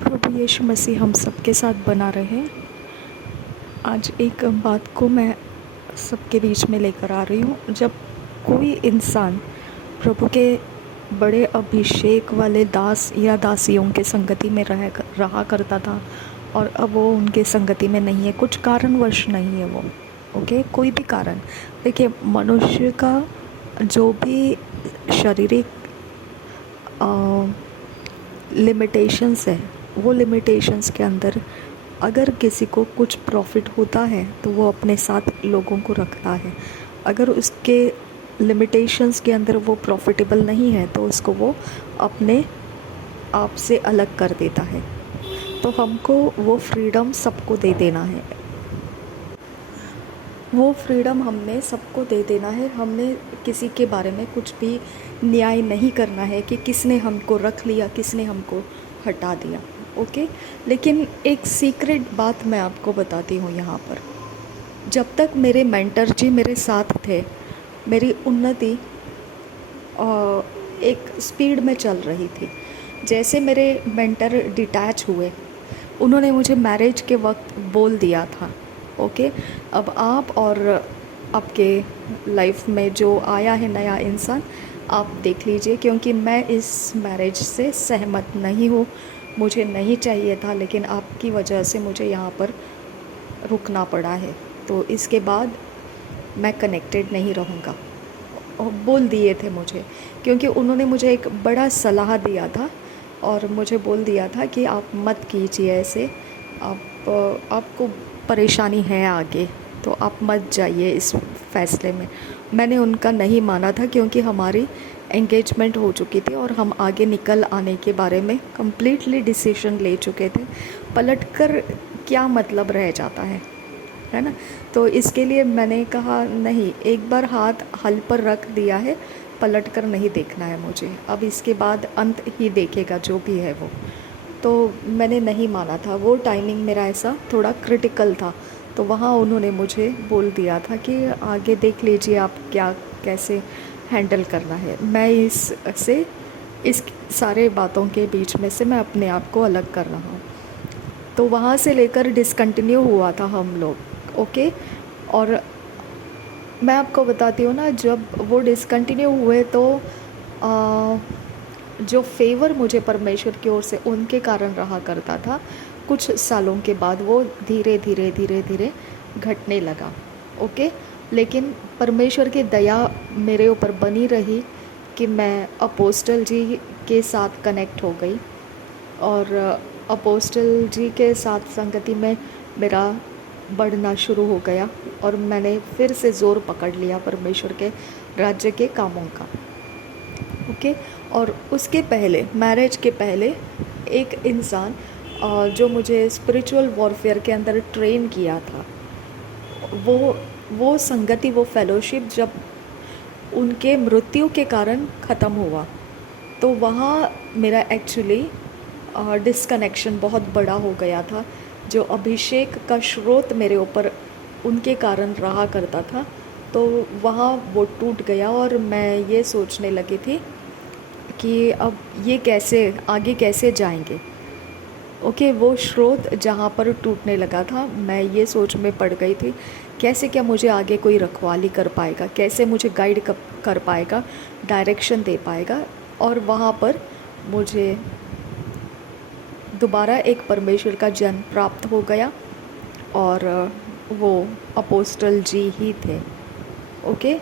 प्रभु यीशु मसीह हम सबके साथ बना रहे। आज एक बात को मैं सबके बीच में लेकर आ रही हूँ। जब कोई इंसान प्रभु के बड़े अभिषेक वाले दास या दासियों के संगति में रहा करता था और अब वो उनके संगति में नहीं है, कुछ कारणवश नहीं है वो, ओके, कोई भी कारण। देखिए, मनुष्य का जो भी शारीरिक लिमिटेशंस है, वो लिमिटेशंस के अंदर अगर किसी को कुछ प्रॉफिट होता है तो वो अपने साथ लोगों को रखता है। अगर उसके लिमिटेशंस के अंदर वो प्रॉफिटेबल नहीं है तो उसको वो अपने आप से अलग कर देता है। तो हमको वो फ्रीडम सबको दे देना है, वो फ्रीडम हमने सबको दे देना है। हमने किसी के बारे में कुछ भी न्याय नहीं करना है कि किसने हमको रख लिया, किसने हमको हटा दिया, ओके। लेकिन एक सीक्रेट बात मैं आपको बताती हूँ यहाँ पर। जब तक मेरे मेंटर जी मेरे साथ थे, मेरी उन्नति एक स्पीड में चल रही थी। जैसे मेरे मेंटर डिटैच हुए, उन्होंने मुझे मैरिज के वक्त बोल दिया था, ओके, अब आप और आपके लाइफ में जो आया है नया इंसान, आप देख लीजिए, क्योंकि मैं इस मैरिज से सहमत नहीं हूँ, मुझे नहीं चाहिए था, लेकिन आपकी वजह से मुझे यहाँ पर रुकना पड़ा है, तो इसके बाद मैं कनेक्टेड नहीं रहूँगा। और बोल दिए थे मुझे, क्योंकि उन्होंने मुझे एक बड़ा सलाह दिया था और मुझे बोल दिया था कि आप मत कीजिए ऐसे, आपको परेशानी है आगे, तो आप मत जाइए इस फैसले में। मैंने उनका नहीं माना था, क्योंकि हमारी एंगेजमेंट हो चुकी थी और हम आगे निकल आने के बारे में कम्प्लीटली डिसीजन ले चुके थे। पलटकर क्या मतलब रह जाता है ना। तो इसके लिए मैंने कहा नहीं, एक बार हाथ हल पर रख दिया है, पलट कर नहीं देखना है मुझे, अब इसके बाद अंत ही देखेगा जो भी है वो। तो मैंने नहीं माना था, वो टाइमिंग मेरा ऐसा थोड़ा क्रिटिकल था, तो वहाँ उन्होंने मुझे बोल दिया था कि आगे देख लीजिए आप क्या कैसे हैंडल करना है। मैं इस सारे बातों के बीच में से मैं अपने आप को अलग कर रहा हूँ। तो वहाँ से लेकर डिसकंटिन्यू हुआ था हम लोग, ओके। और मैं आपको बताती हूँ ना, जब वो डिसकंटिन्यू हुए तो जो फेवर मुझे परमेश्वर की ओर से उनके कारण रहा करता था, कुछ सालों के बाद वो धीरे धीरे घटने लगा, ओके। लेकिन परमेश्वर की दया मेरे ऊपर बनी रही कि मैं अपोस्टल जी के साथ कनेक्ट हो गई और अपोस्टल जी के साथ संगति में मेरा बढ़ना शुरू हो गया और मैंने फिर से ज़ोर पकड़ लिया परमेश्वर के राज्य के कामों का, ओके। और उसके पहले, मैरिज के पहले, एक इंसान जो मुझे स्पिरिचुअल वॉरफेयर के अंदर ट्रेन किया था, वो संगति, वो फेलोशिप जब उनके मृत्यु के कारण ख़त्म हुआ, तो वहाँ मेरा एक्चुअली डिस्कनेक्शन बहुत बड़ा हो गया था। जो अभिषेक का स्रोत मेरे ऊपर उनके कारण रहा करता था, तो वहाँ वो टूट गया और मैं ये सोचने लगी थी कि अब ये कैसे आगे कैसे जाएंगे, ओके। वो स्रोत जहाँ पर टूटने लगा था, मैं ये सोच में पड़ गई थी, कैसे क्या मुझे आगे कोई रखवाली कर पाएगा, कैसे मुझे गाइड कर पाएगा, डायरेक्शन दे पाएगा। और वहाँ पर मुझे दोबारा एक परमेश्वर का जन्म प्राप्त हो गया और वो अपोस्टल जी ही थे, ओके।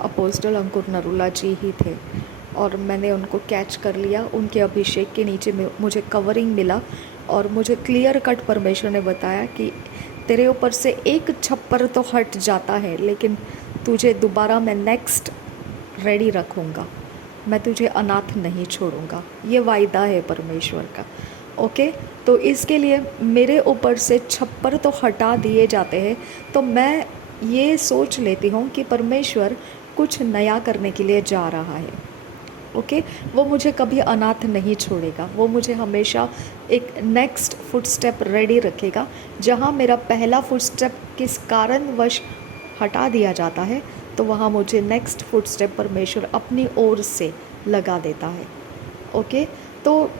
अपोस्टल अंकुर नरूला जी ही थे और मैंने उनको कैच कर लिया। उनके अभिषेक के नीचे में मुझे कवरिंग मिला और मुझे क्लियर कट परमेश्वर ने बताया कि तेरे ऊपर से एक छप्पर तो हट जाता है, लेकिन तुझे दोबारा मैं नेक्स्ट रेडी रखूँगा, मैं तुझे अनाथ नहीं छोड़ूंगा। ये वायदा है परमेश्वर का, ओके। तो इसके लिए मेरे ऊपर से छप्पर तो हटा दिए जाते हैं, तो मैं ये सोच लेती हूँ कि परमेश्वर कुछ नया करने के लिए जा रहा है, ओके। वो मुझे कभी अनाथ नहीं छोड़ेगा, वो मुझे हमेशा एक नेक्स्ट फुटस्टेप रेडी रखेगा। जहाँ मेरा पहला फुटस्टेप किस कारणवश हटा दिया जाता है, तो वहाँ मुझे नेक्स्ट फुटस्टेप परमेश्वर अपनी ओर से लगा देता है, ओके। तो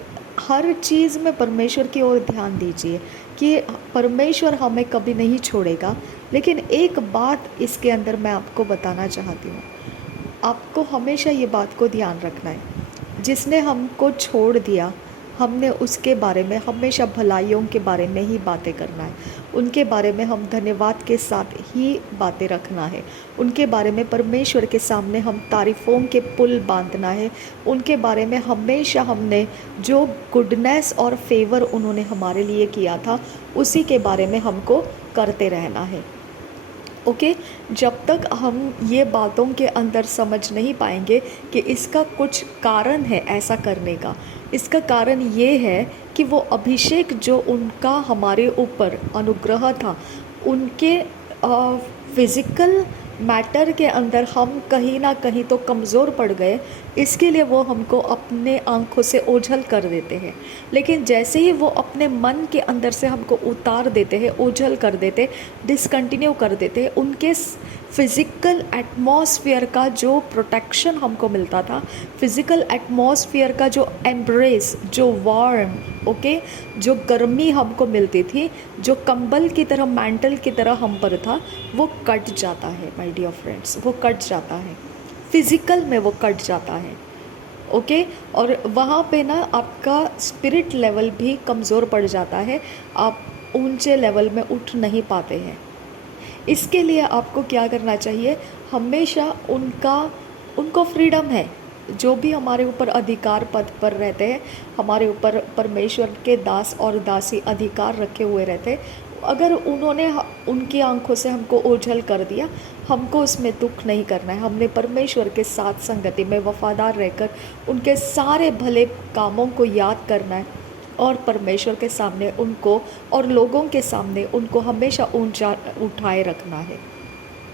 हर चीज़ में परमेश्वर की ओर ध्यान दीजिए कि परमेश्वर हमें कभी नहीं छोड़ेगा। लेकिन एक बात इसके अंदर मैं आपको बताना चाहती हूँ, आपको हमेशा ये बात को ध्यान रखना है, जिसने हमको छोड़ दिया हमने उसके बारे में हमेशा भलाइयों के बारे में ही बातें करना है, उनके बारे में हम धन्यवाद के साथ ही बातें रखना है, उनके बारे में परमेश्वर के सामने हम तारीफ़ों के पुल बांधना है, उनके बारे में हमेशा हमने जो गुडनेस और फेवर उन्होंने हमारे लिए किया था उसी के बारे में हमको करते रहना है। ओके, जब तक हम ये बातों के अंदर समझ नहीं पाएंगे कि इसका कुछ कारण है ऐसा करने का, इसका कारण ये है कि वो अभिषेक जो उनका हमारे ऊपर अनुग्रह था, उनके फिज़िकल मैटर के अंदर हम कहीं ना कहीं तो कमज़ोर पड़ गए, इसके लिए वो हमको अपने आँखों से ओझल कर देते हैं। लेकिन जैसे ही वो अपने मन के अंदर से हमको उतार देते हैं, ओझल कर देते, डिसकंटिन्यू कर देते, उनके फ़िज़िकल एटमॉस्फेयर का जो प्रोटेक्शन हमको मिलता था, फ़िज़िकल एटमॉस्फेयर का जो एम्ब्रेस, जो वार्म, ओके, जो गर्मी हमको मिलती थी, जो कंबल की तरह, मैंटल की तरह हम पर था, वो कट जाता है माय डियर फ्रेंड्स, वो कट जाता है, फ़िज़िकल में वो कट जाता है। ओके, और वहाँ पे ना आपका स्पिरिट लेवल भी कमज़ोर पड़ जाता है, आप ऊंचे लेवल में उठ नहीं पाते हैं। इसके लिए आपको क्या करना चाहिए, हमेशा उनको फ्रीडम है, जो भी हमारे ऊपर अधिकार पद पर रहते हैं, हमारे ऊपर परमेश्वर के दास और दासी अधिकार रखे हुए रहते हैं, अगर उन्होंने उनकी आंखों से हमको ओझल कर दिया, हमको उसमें दुख नहीं करना है। हमने परमेश्वर के साथ संगति में वफादार रहकर उनके सारे भले कामों को याद करना है और परमेश्वर के सामने उनको और लोगों के सामने उनको हमेशा ऊंचा उठाए रखना है।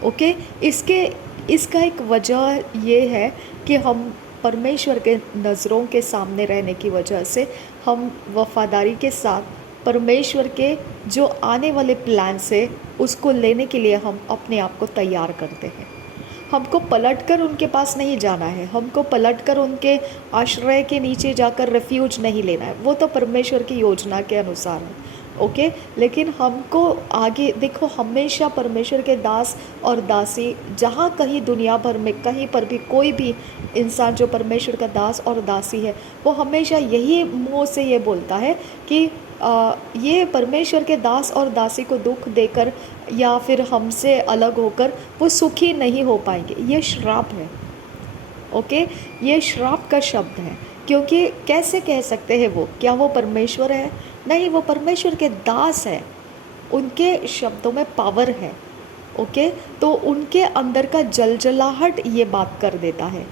ओके, इसका एक वजह ये है कि हम परमेश्वर के नज़रों के सामने रहने की वजह से हम वफादारी के साथ परमेश्वर के जो आने वाले प्लान से उसको लेने के लिए हम अपने आप को तैयार करते हैं। हमको पलटकर उनके पास नहीं जाना है, हमको पलटकर उनके आश्रय के नीचे जाकर रेफ्यूज नहीं लेना है, वो तो परमेश्वर की योजना के अनुसार है। ओके, लेकिन हमको आगे देखो, हमेशा परमेश्वर के दास और दासी जहाँ कहीं दुनिया भर में कहीं पर भी कोई भी इंसान जो परमेश्वर का दास और दासी है, वो हमेशा यही मुँह से ये बोलता है कि ये परमेश्वर के दास और दासी को दुख देकर या फिर हमसे अलग होकर वो सुखी नहीं हो पाएंगे। ये श्राप है। ओके, ये श्राप का शब्द है, क्योंकि कैसे कह सकते हैं वो, क्या वो परमेश्वर है? नहीं, वो परमेश्वर के दास है, उनके शब्दों में पावर है। ओके, तो उनके अंदर का जलजलाहट ये बात कर देता है।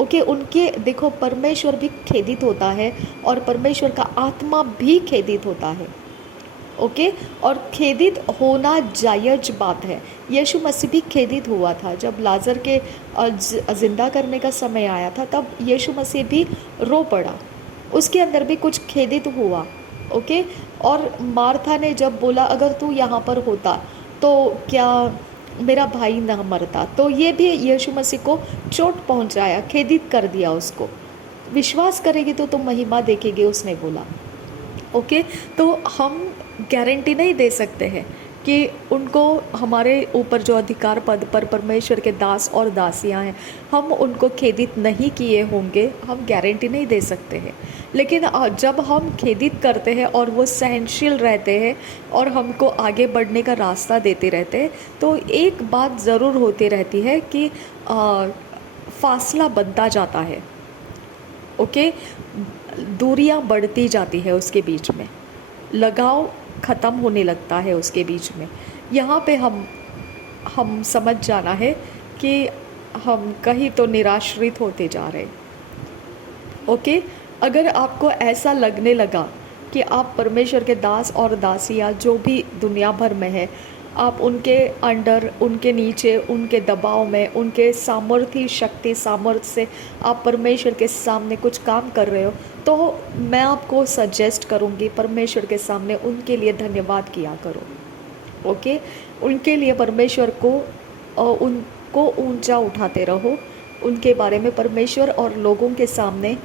ओके, उनके देखो, परमेश्वर भी खेदित होता है और परमेश्वर का आत्मा भी खेदित होता है। ओके, और खेदित होना जायज़ बात है। यीशु मसीह भी खेदित हुआ था जब लाजर के ज़िंदा करने का समय आया था, तब यीशु मसीह भी रो पड़ा, उसके अंदर भी कुछ खेदित हुआ। ओके, और मार्था ने जब बोला अगर तू यहाँ पर होता तो क्या मेरा भाई ना मरता, तो ये भी यीशु मसीह को चोट पहुँचाया, खेदित कर दिया उसको। विश्वास करेगी तो तुम महिमा देखेगी, उसने बोला। ओके, तो हम गारंटी नहीं दे सकते हैं कि उनको हमारे ऊपर जो अधिकार पद पर परमेश्वर के दास और दासियां हैं, हम उनको खेदित नहीं किए होंगे, हम गारंटी नहीं दे सकते हैं। लेकिन जब हम खेदित करते हैं और वो सहनशील रहते हैं और हमको आगे बढ़ने का रास्ता देते रहते हैं, तो एक बात ज़रूर होती रहती है कि फासला बनता जाता है। ओके, दूरियां बढ़ती जाती है, उसके बीच में लगाव ख़त्म होने लगता है उसके बीच में। यहाँ पे हम समझ जाना है कि हम कहीं तो निराश्रित होते जा रहे हैं। ओके, अगर आपको ऐसा लगने लगा कि आप परमेश्वर के दास और दासियाँ जो भी दुनिया भर में है, आप उनके अंडर, उनके नीचे, उनके दबाव में, उनके सामर्थ्य से आप परमेश्वर के सामने कुछ काम कर रहे हो, तो मैं आपको सजेस्ट करूँगी परमेश्वर के सामने उनके लिए धन्यवाद किया करो। ओके, उनके लिए परमेश्वर को उनको ऊंचा उठाते रहो, उनके बारे में परमेश्वर और लोगों के सामने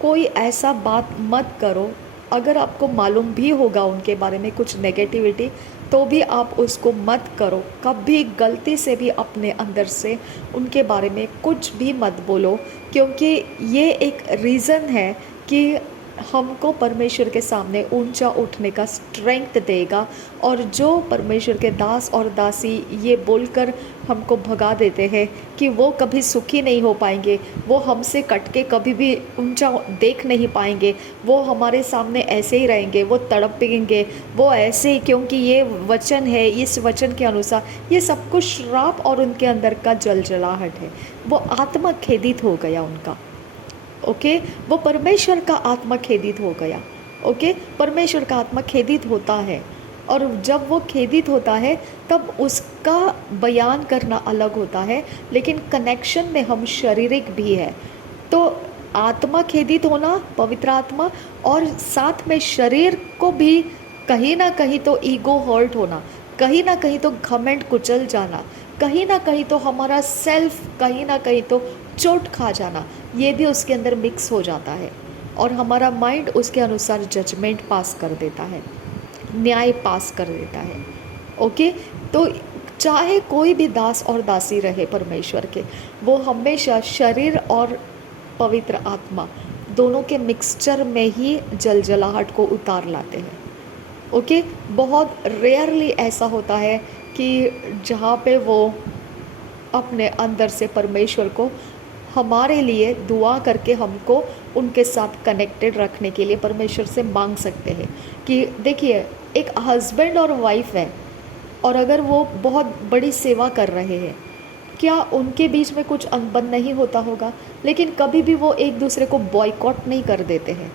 कोई ऐसा बात मत करो, अगर आपको मालूम भी होगा उनके बारे में कुछ नेगेटिविटी, तो भी आप उसको मत करो। कभी गलती से भी अपने अंदर से उनके बारे में कुछ भी मत बोलो, क्योंकि ये एक रीज़न है कि हमको परमेश्वर के सामने ऊंचा उठने का स्ट्रेंथ देगा। और जो परमेश्वर के दास और दासी ये बोलकर हमको भगा देते हैं कि वो कभी सुखी नहीं हो पाएंगे, वो हमसे कट के कभी भी ऊंचा देख नहीं पाएंगे, वो हमारे सामने ऐसे ही रहेंगे, वो तड़पेंगे, वो ऐसे ही, क्योंकि ये वचन है, इस वचन के अनुसार, ये सब कुछ श्राप और उनके अंदर का जलजलाहट है। वो आत्मा खेदित हो गया उनका। ओके, वो परमेश्वर का आत्मा खेदित हो गया। ओके, परमेश्वर का आत्मा खेदित होता है, और जब वो खेदित होता है तब उसका बयान करना अलग होता है, लेकिन कनेक्शन में हम शारीरिक भी है। तो आत्मा खेदित होना, पवित्र आत्मा, और साथ में शरीर को भी कहीं ना कहीं तो ईगो हर्ट होना, कहीं ना कहीं तो घमंड कुचल जाना, कहीं ना कहीं तो हमारा सेल्फ कहीं ना कहीं तो चोट खा जाना, ये भी उसके अंदर मिक्स हो जाता है। और हमारा माइंड उसके अनुसार जजमेंट पास कर देता है, न्याय पास कर देता है। ओके, तो चाहे कोई भी दास और दासी रहे परमेश्वर के, वो हमेशा शरीर और पवित्र आत्मा दोनों के मिक्सचर में ही जलजलाहट को उतार लाते हैं। ओके, बहुत रेयरली ऐसा होता है कि जहाँ पे वो अपने अंदर से परमेश्वर को हमारे लिए दुआ करके हमको उनके साथ कनेक्टेड रखने के लिए परमेश्वर से मांग सकते हैं। कि देखिए, एक हस्बैंड और वाइफ है, और अगर वो बहुत बड़ी सेवा कर रहे हैं, क्या उनके बीच में कुछ अनबन नहीं होता होगा? लेकिन कभी भी वो एक दूसरे को बॉयकॉट नहीं कर देते हैं।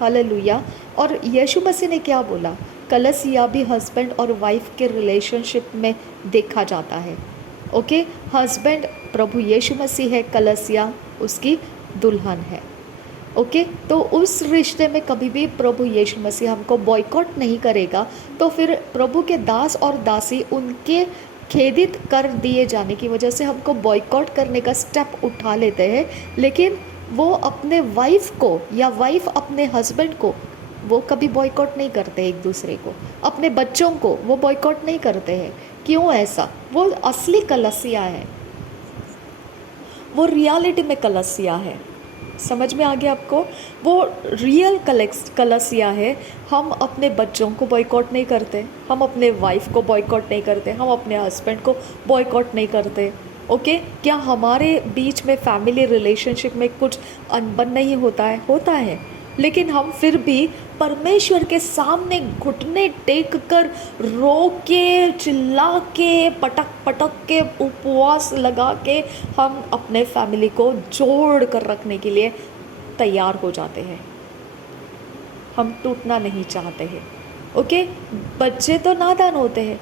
हालेलुया। और यीशु मसीह ने क्या बोला? कलसिया भी हस्बैंड और वाइफ के रिलेशनशिप में देखा जाता है। ओके, हस्बैंड प्रभु यीशु मसीह है, कलसिया उसकी दुल्हन है। ओके, तो उस रिश्ते में कभी भी प्रभु यीशु मसीह हमको बॉयकॉट नहीं करेगा। तो फिर प्रभु के दास और दासी उनके खेदित कर दिए जाने की वजह से हमको बॉयकॉट करने का स्टेप उठा लेते हैं, लेकिन वो अपने वाइफ को या वाइफ अपने हस्बैंड को वो कभी बॉयकॉट नहीं करते एक दूसरे को। अपने बच्चों को वो बॉयकॉट नहीं करते हैं। क्यों ऐसा? वो असली कलसिया है, वो रियलिटी में कलसिया है। समझ में आ गया आपको? वो रियल कलसिया है। हम अपने बच्चों को बॉयकॉट नहीं करते, हम अपने वाइफ को बॉयकॉट नहीं करते, हम अपने हस्बैंड को बॉयकॉट नहीं करते। ओके, क्या हमारे बीच में फैमिली रिलेशनशिप में कुछ अनबन नहीं होता है? होता है, लेकिन हम फिर भी परमेश्वर के सामने घुटने टेक कर, रो के, चिल्ला के, पटक पटक के, उपवास लगा के हम अपने फैमिली को जोड़ कर रखने के लिए तैयार हो जाते हैं। हम टूटना नहीं चाहते हैं। ओके, बच्चे तो नादान होते हैं,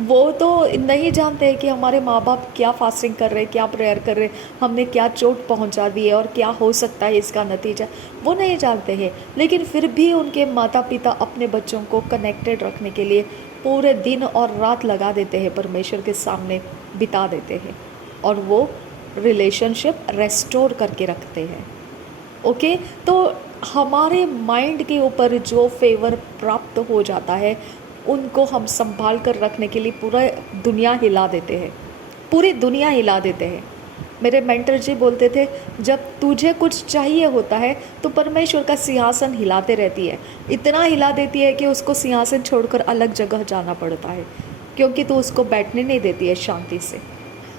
वो तो नहीं जानते हैं कि हमारे माँ बाप क्या फास्टिंग कर रहे हैं, क्या प्रेयर कर रहे हैं, हमने क्या चोट पहुँचा दी है और क्या हो सकता है इसका नतीजा, वो नहीं जानते हैं। लेकिन फिर भी उनके माता पिता अपने बच्चों को कनेक्टेड रखने के लिए पूरे दिन और रात लगा देते हैं, परमेश्वर के सामने बिता देते हैं, और वो रिलेशनशिप रेस्टोर करके रखते हैं। ओके, तो हमारे माइंड के ऊपर जो फेवर प्राप्त हो जाता है, उनको हम संभाल कर रखने के लिए पूरा दुनिया हिला देते हैं, पूरी दुनिया हिला देते हैं। मेरे मेंटर जी बोलते थे, जब तुझे कुछ चाहिए होता है तो परमेश्वर का सिंहासन हिलाते रहती है, इतना हिला देती है कि उसको सिंहासन छोड़कर अलग जगह जाना पड़ता है, क्योंकि तू उसको बैठने नहीं देती है शांति से।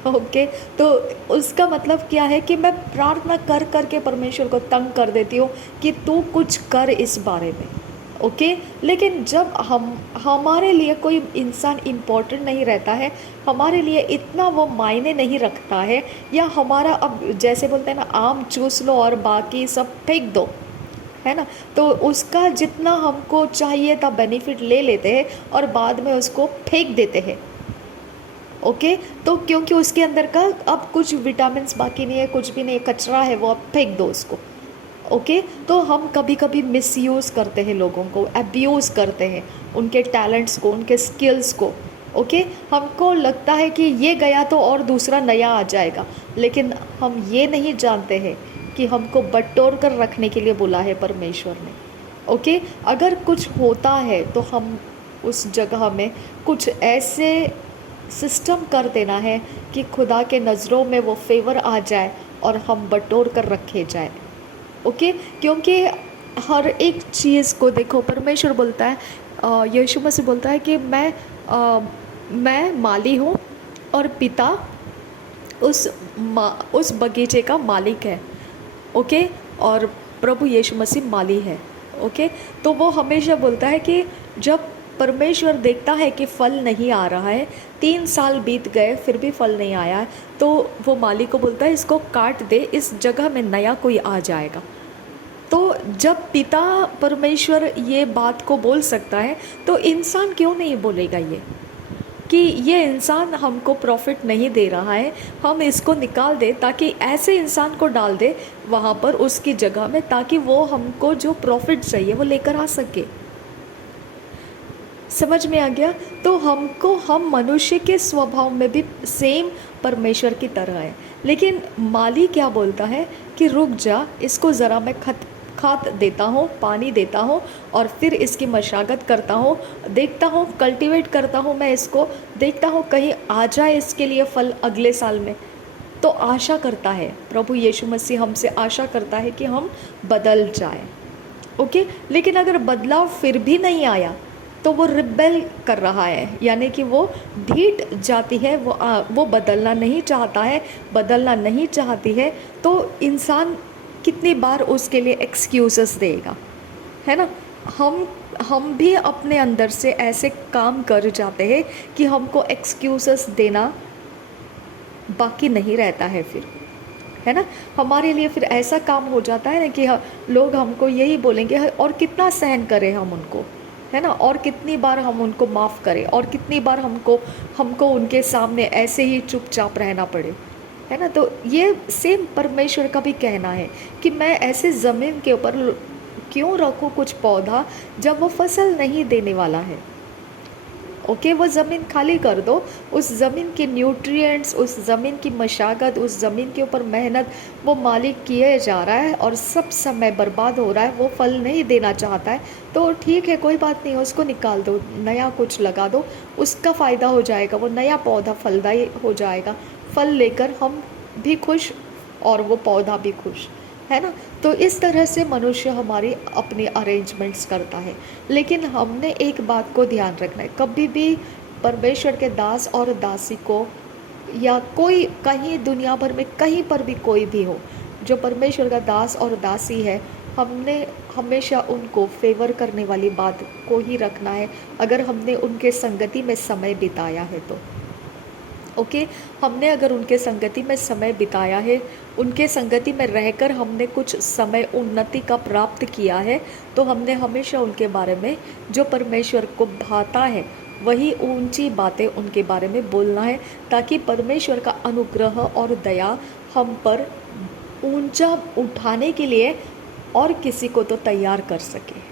ओके, तो उसका मतलब क्या है कि मैं प्रार्थना कर कर के परमेश्वर को तंग कर देती हूँ कि तू कुछ कर इस बारे में। ओके, लेकिन जब हमारे लिए कोई इंसान इम्पोर्टेंट नहीं रहता है, हमारे लिए इतना वो मायने नहीं रखता है, या हमारा अब जैसे बोलते हैं ना, आम चूस लो और बाकी सब फेंक दो, है ना, तो उसका जितना हमको चाहिए था बेनिफिट ले लेते हैं और बाद में उसको फेंक देते हैं। ओके, तो क्योंकि उसके अंदर का अब कुछ विटामिन्स बाकी नहीं है, कुछ भी नहीं, कचरा है, वो अब फेंक दो उसको। ओके, तो हम कभी कभी मिसयूज़ करते हैं लोगों को, अब्यूज़ करते हैं उनके टैलेंट्स को, उनके स्किल्स को। ओके, हमको लगता है कि ये गया तो और दूसरा नया आ जाएगा, लेकिन हम ये नहीं जानते हैं कि हमको बटोर कर रखने के लिए बोला है परमेश्वर ने। ओके, अगर कुछ होता है तो हम उस जगह में कुछ ऐसे सिस्टम कर देना है कि खुदा के नज़रों में वो फेवर आ जाए और हम बटोर कर रखे जाए। ओके, क्योंकि हर एक चीज़ को देखो, परमेश्वर बोलता है, यीशु मसीह बोलता है कि मैं माली हूँ और पिता उस बगीचे का मालिक है। ओके, और प्रभु यीशु मसीह माली है। ओके, तो वो हमेशा बोलता है कि जब परमेश्वर देखता है कि फल नहीं आ रहा है, 3 साल बीत गए फिर भी फल नहीं आया है, तो वो माली को बोलता है इसको काट दे, इस जगह में नया कोई आ जाएगा। तो जब पिता परमेश्वर ये बात को बोल सकता है तो इंसान क्यों नहीं बोलेगा ये कि ये इंसान हमको प्रॉफिट नहीं दे रहा है, हम इसको निकाल दे, ताकि ऐसे इंसान को डाल दे वहाँ पर उसकी जगह में, ताकि वो हमको जो प्रॉफिट चाहिए वो लेकर आ सके। समझ में आ गया? तो हम मनुष्य के स्वभाव में भी सेम परमेश्वर की तरह है, लेकिन माली क्या बोलता है कि रुक जा, इसको ज़रा मैं खाद देता हूँ, पानी देता हूँ और फिर इसकी मशागत करता हूँ, देखता हूँ, कल्टीवेट करता हूँ, मैं इसको देखता हूँ कहीं आ जाए इसके लिए फल अगले साल में। तो आशा करता है प्रभु यीशु मसीह, हमसे आशा करता है कि हम बदल जाए। ओके, लेकिन अगर बदलाव फिर भी नहीं आया तो वो रिबेल कर रहा है, यानी कि वो ढीठ जाती है, वो बदलना नहीं चाहता है, बदलना नहीं चाहती है। तो इंसान कितनी बार उसके लिए एक्सक्यूज़ेस देगा, है ना? हम भी अपने अंदर से ऐसे काम कर जाते हैं कि हमको एक्सक्यूज़ेस देना बाकी नहीं रहता है फिर, है ना? हमारे लिए फिर ऐसा काम हो जाता है ना कि लोग हमको यही बोलेंगे, और कितना सहन करें हम उनको, है ना? और कितनी बार हम उनको माफ़ करें, और कितनी बार हमको उनके सामने ऐसे ही चुपचाप रहना पड़े, है ना? तो ये सेम परमेश्वर का भी कहना है कि मैं ऐसे ज़मीन के ऊपर क्यों रखूँ कुछ पौधा जब वो फसल नहीं देने वाला है। ओके, वो ज़मीन खाली कर दो, उस ज़मीन के न्यूट्रिएंट्स, उस ज़मीन की मशागत, उस ज़मीन के ऊपर मेहनत वो मालिक किए जा रहा है और सब समय बर्बाद हो रहा है, वो फल नहीं देना चाहता है। तो ठीक है, कोई बात नहीं, उसको निकाल दो, नया कुछ लगा दो, उसका फ़ायदा हो जाएगा, वो नया पौधा फलदायी हो जाएगा, फल लेकर हम भी खुश और वो पौधा भी खुश, है ना? तो इस तरह से मनुष्य हमारी अपनी अरेंजमेंट्स करता है। लेकिन हमने एक बात को ध्यान रखना है, कभी भी परमेश्वर के दास और दासी को, या कोई कहीं दुनिया भर में कहीं पर भी कोई भी हो जो परमेश्वर का दास और दासी है, हमने हमेशा उनको फेवर करने वाली बात को ही रखना है, अगर हमने उनके संगति में समय बिताया है तो। ओके, हमने अगर उनके संगति में समय बिताया है, उनके संगति में रहकर हमने कुछ समय उन्नति का प्राप्त किया है, तो हमने हमेशा उनके बारे में, जो परमेश्वर को भाता है, वही ऊंची बातें उनके बारे में बोलना है, ताकि परमेश्वर का अनुग्रह और दया हम पर ऊंचा उठाने के लिए और किसी को तो तैयार कर सके।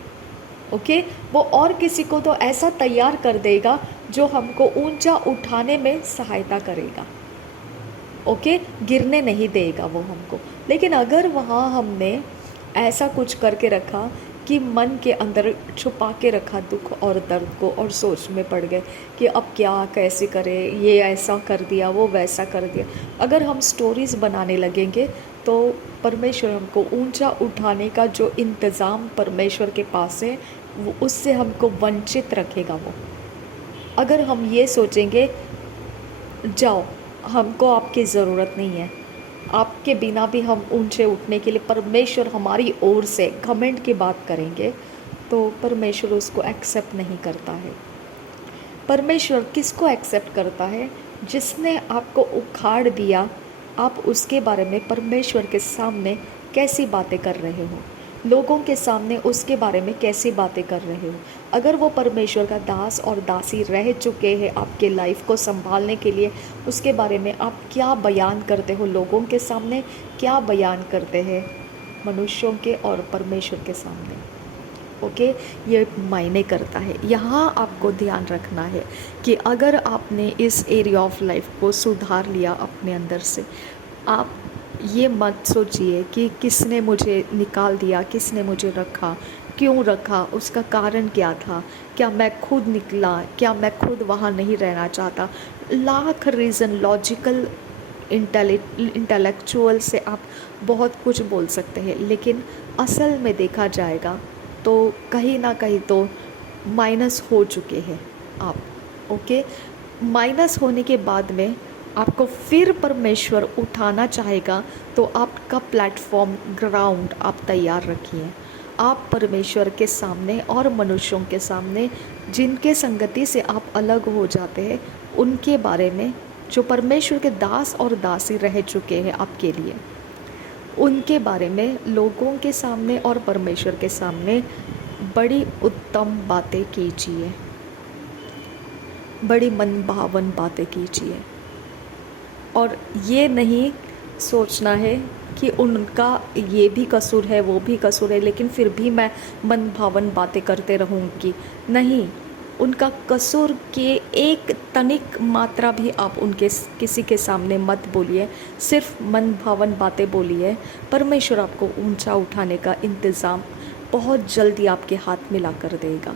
ओके, वो और किसी को तो ऐसा तैयार कर देगा जो हमको ऊंचा उठाने में सहायता करेगा। ओके, गिरने नहीं देगा वो हमको। लेकिन अगर वहाँ हमने ऐसा कुछ करके रखा कि मन के अंदर छुपा के रखा दुख और दर्द को, और सोच में पड़ गए कि अब क्या कैसे करें, ये ऐसा कर दिया, वो वैसा कर दिया, अगर हम स्टोरीज़ बनाने लगेंगे तो परमेश्वर हमको ऊंचा उठाने का जो इंतज़ाम परमेश्वर के पास है, वो उससे हमको वंचित रखेगा वो। अगर हम ये सोचेंगे जाओ, हमको आपकी ज़रूरत नहीं है, आपके बिना भी हम ऊंचे उठने के लिए, परमेश्वर हमारी ओर से घमंड की बात करेंगे, तो परमेश्वर उसको एक्सेप्ट नहीं करता है। परमेश्वर किसको एक्सेप्ट करता है? जिसने आपको उखाड़ दिया, आप उसके बारे में परमेश्वर के सामने कैसी बातें कर रहे हो, लोगों के सामने उसके बारे में कैसी बातें कर रहे हो। अगर वो परमेश्वर का दास और दासी रह चुके हैं आपके लाइफ को संभालने के लिए, उसके बारे में आप क्या बयान करते हो लोगों के सामने, क्या बयान करते हैं मनुष्यों के और परमेश्वर के सामने। ओके, ये मायने करता है। यहाँ आपको ध्यान रखना है कि अगर आपने इस एरिया ऑफ लाइफ को सुधार लिया अपने अंदर से, आप ये मत सोचिए कि किसने मुझे निकाल दिया, किसने मुझे रखा, क्यों रखा, उसका कारण क्या था, क्या मैं खुद निकला, क्या मैं खुद वहाँ नहीं रहना चाहता। लाख रीज़न, लॉजिकल इंटेलेक्चुअल से आप बहुत कुछ बोल सकते हैं, लेकिन असल में देखा जाएगा तो कहीं ना कहीं तो माइनस हो चुके हैं आप। ओके, माइनस होने के बाद में आपको फिर परमेश्वर उठाना चाहेगा, तो आपका प्लेटफॉर्म, ग्राउंड आप तैयार रखिए। आप परमेश्वर के सामने और मनुष्यों के सामने जिनके संगति से आप अलग हो जाते हैं, उनके बारे में, जो परमेश्वर के दास और दासी रह चुके हैं आपके लिए, उनके बारे में लोगों के सामने और परमेश्वर के सामने बड़ी उत्तम बातें कीजिए, बड़ी मनभावन बातें कीजिए। और ये नहीं सोचना है कि उनका ये भी कसूर है, वो भी कसूर है, लेकिन फिर भी मैं मनभावन बातें करते रहूँगी। नहीं, उनका कसूर के एक तनिक मात्रा भी आप उनके किसी के सामने मत बोलिए, सिर्फ मनभावन बातें बोलिए। परमेश्वर आपको ऊंचा उठाने का इंतज़ाम बहुत जल्दी आपके हाथ में ला कर देगा।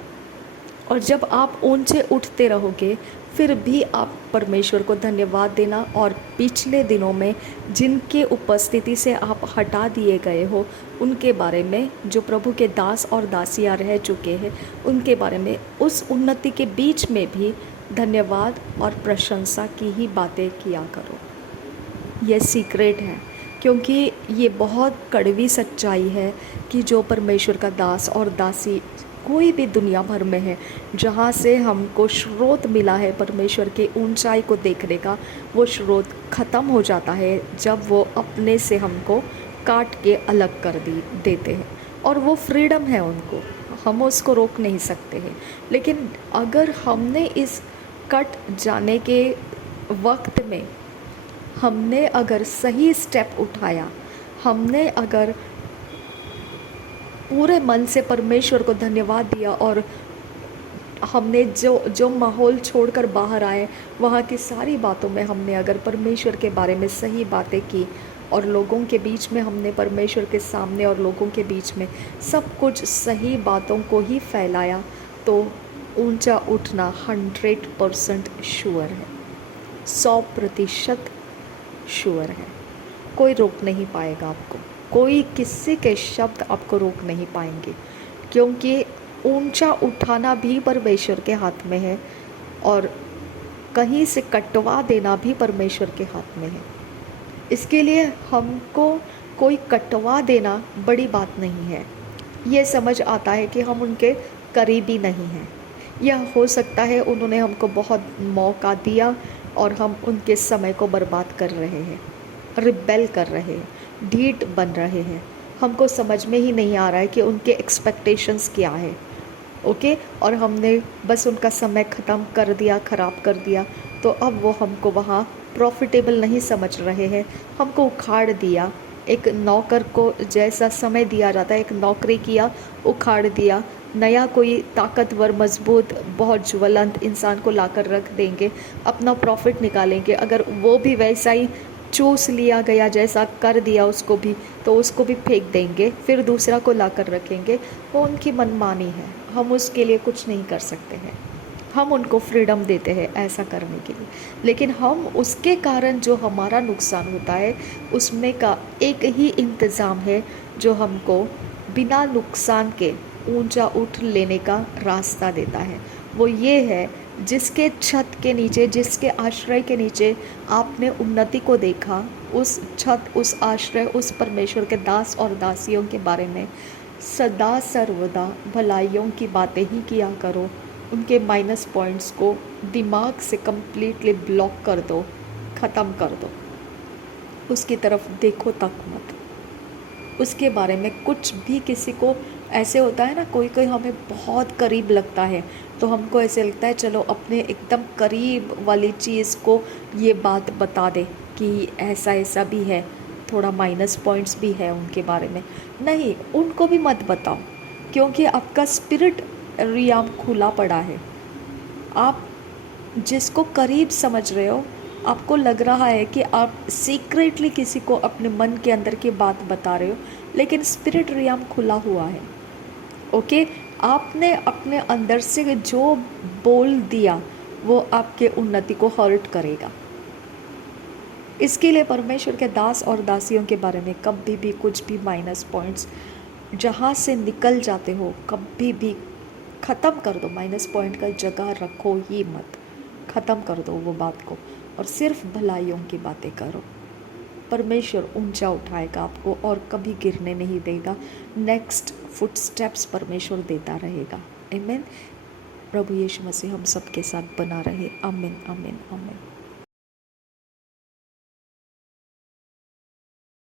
और जब आप ऊंचे उठते रहोगे, फिर भी आप परमेश्वर को धन्यवाद देना, और पिछले दिनों में जिनके उपस्थिति से आप हटा दिए गए हो, उनके बारे में, जो प्रभु के दास और दासियाँ रह चुके हैं, उनके बारे में, उस उन्नति के बीच में भी धन्यवाद और प्रशंसा की ही बातें किया करो। यह सीक्रेट है, क्योंकि ये बहुत कड़वी सच्चाई है कि जो परमेश्वर का दास और दासी कोई भी दुनिया भर में है, जहाँ से हमको स्रोत मिला है परमेश्वर की ऊंचाई को देखने का, वो स्रोत ख़त्म हो जाता है जब वो अपने से हमको काट के अलग कर देते हैं। और वो फ्रीडम है उनको, हम उसको रोक नहीं सकते हैं। लेकिन अगर हमने इस कट जाने के वक्त में हमने अगर सही स्टेप उठाया, हमने अगर पूरे मन से परमेश्वर को धन्यवाद दिया, और हमने जो माहौल छोड़कर बाहर आए, वहाँ की सारी बातों में हमने अगर परमेश्वर के बारे में सही बातें की, और लोगों के बीच में हमने परमेश्वर के सामने और लोगों के बीच में सब कुछ सही बातों को ही फैलाया, तो ऊंचा उठना 100% श्योर है, 100% श्योर है। कोई रोक नहीं पाएगा आपको, कोई किसी के शब्द आपको रोक नहीं पाएंगे, क्योंकि ऊंचा उठाना भी परमेश्वर के हाथ में है, और कहीं से कटवा देना भी परमेश्वर के हाथ में है। इसके लिए हमको कोई कटवा देना बड़ी बात नहीं है। ये समझ आता है कि हम उनके करीबी नहीं हैं। यह हो सकता है उन्होंने हमको बहुत मौका दिया और हम उनके समय को बर्बाद कर रहे हैं, रिबेल कर रहे हैं, ढीठ बन रहे हैं। हमको समझ में ही नहीं आ रहा है कि उनके एक्सपेक्टेशंस क्या है। ओके, और हमने बस उनका समय ख़त्म कर दिया, ख़राब कर दिया, तो अब वो हमको वहाँ प्रॉफिटेबल नहीं समझ रहे हैं, हमको उखाड़ दिया। एक नौकर को जैसा समय दिया जाता है, एक नौकरी किया, उखाड़ दिया। नया कोई ताकतवर, मजबूत, बहुत ज्वलंत इंसान को लाकर रख देंगे, अपना प्रॉफिट निकालेंगे। अगर वो भी वैसा ही चूस लिया गया, जैसा कर दिया उसको भी, तो उसको भी फेंक देंगे, फिर दूसरा को लाकर रखेंगे। वो उनकी मनमानी है, हम उसके लिए कुछ नहीं कर सकते हैं। हम उनको फ्रीडम देते हैं ऐसा करने के लिए, लेकिन हम उसके कारण जो हमारा नुकसान होता है, उसमें का एक ही इंतज़ाम है जो हमको बिना नुकसान के ऊंचा उठ लेने का रास्ता देता है। वो ये है, जिसके छत के नीचे, जिसके आश्रय के नीचे आपने उन्नति को देखा, उस छत, उस आश्रय, उस परमेश्वर के दास और दासियों के बारे में सदा सर्वदा भलाइयों की बातें ही किया करो। उनके माइनस पॉइंट्स को दिमाग से कम्प्लीटली ब्लॉक कर दो, ख़त्म कर दो, उसकी तरफ देखो तक मत। उसके बारे में कुछ भी, किसी को ऐसे होता है ना, कोई कोई हमें बहुत करीब लगता है, तो हमको ऐसे लगता है चलो अपने एकदम करीब वाली चीज़ को ये बात बता दे कि ऐसा ऐसा भी है, थोड़ा माइनस पॉइंट्स भी है उनके बारे में। नहीं, उनको भी मत बताओ, क्योंकि आपका स्पिरिट रियाम खुला पड़ा है। आप जिसको करीब समझ रहे हो, आपको लग रहा है कि आप सीक्रेटली किसी को अपने मन के अंदर की बात बता रहे हो, लेकिन स्पिरिट रियम खुला हुआ है। ओके, आपने अपने अंदर से जो बोल दिया वो आपके उन्नति को हर्ट करेगा। इसके लिए परमेश्वर के दास और दासियों के बारे में कभी भी कुछ भी माइनस पॉइंट्स जहाँ से निकल जाते हो, कभी भी ख़त्म कर दो। माइनस पॉइंट का जगह रखो ही मत, ख़त्म कर दो वो बात को, और सिर्फ भलाइयों की बातें करो। परमेश्वर ऊंचा उठाएगा आपको और कभी गिरने नहीं देगा। नेक्स्ट फुट स्टेप्स परमेश्वर देता रहेगा। आमीन। प्रभु यीशु मसीह हम सबके साथ बना रहे। आमीन, आमीन, आमीन।